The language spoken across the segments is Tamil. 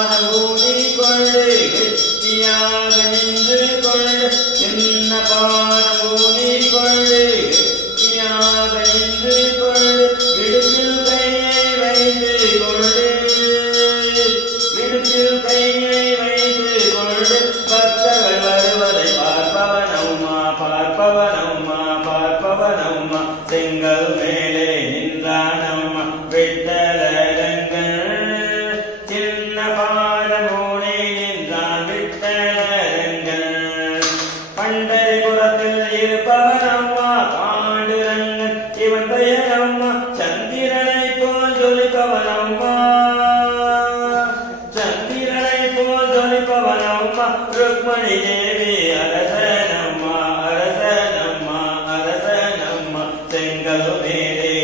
பாடம் ஊனிக்கொண்டு கெட்டியாக நின்று கொண்டு சின்ன பாடம் ஊனிக்கொண்டு கெட்டியாக நின்று கொண்டு இடுப்பில் கையை வைத்து கொண்டு இடுப்பில் கையை வைத்து கொண்டு பக்தர்கள் வருவதை பார்ப்பவனம்மா பார்ப்பவனம்மா. செங்கல் மேலே சின்ன பாடமோனே நின்றான் விட்டலங்கள் பண்டரிபுரத்தில் இருப்பவனம்மா பாண்டுரங்கன். இவன் பெயரம்மா சந்திரனை போல் ஜொலிப்பவனம்மா சந்திரனை போல் ஜொலிப்பவனம்மா ருக்மணி தேவி அரசனம்மா அரசனம்மா அரசனம்மா செங்கல் மேலே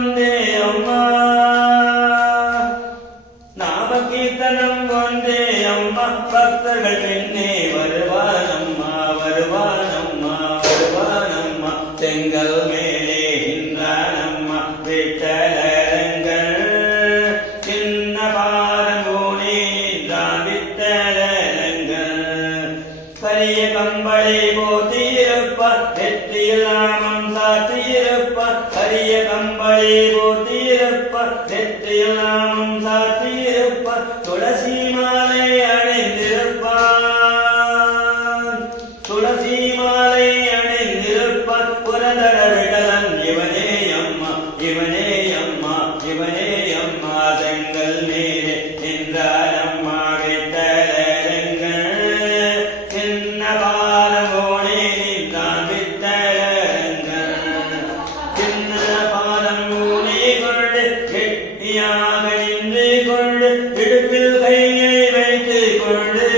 கொண்டே அம்மா. நாம கீர்த்தனம் கொண்டே அம்மா. பக்தர்கள் பின்னே வருவானம்மா வருவானம்மா வருவானம்மா. செங்கல் மே கம்பளை போத்தியிருப்பார் நெற்றியில் நாமம் சாத்தியிருப்ப கரிய கம்பளை போத்தியிருப்பார் நெற்றியில் நாமம் சாத்தியிருப்ப துளசி மாலை அணிந்திருப்பார். துளசி மாலை அணிந்திருப்ப புரதர விடலன் இவனே அம்மா இவனே கெட்டியாக நின்று கொண்டு இடுப்பில் கையை வைத்து கொண்டு